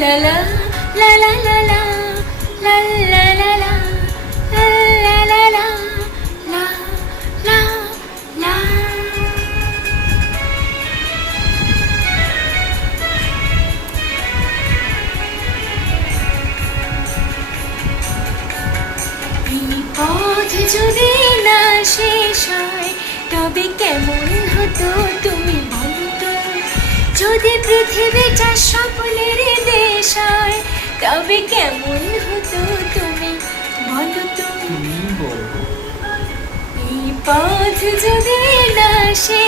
লা লা লা লা লা লা লা লা লা লা লা লা লা লা লা লা। এই পথ যদি না শেষ হয় তবে কেমন হতো তুমি বলো তো? যদি পৃথিবীটা সকলের দেশ হয় তবে কেমন হতো তুমি বলো তো? এই পথ যদি না শেষ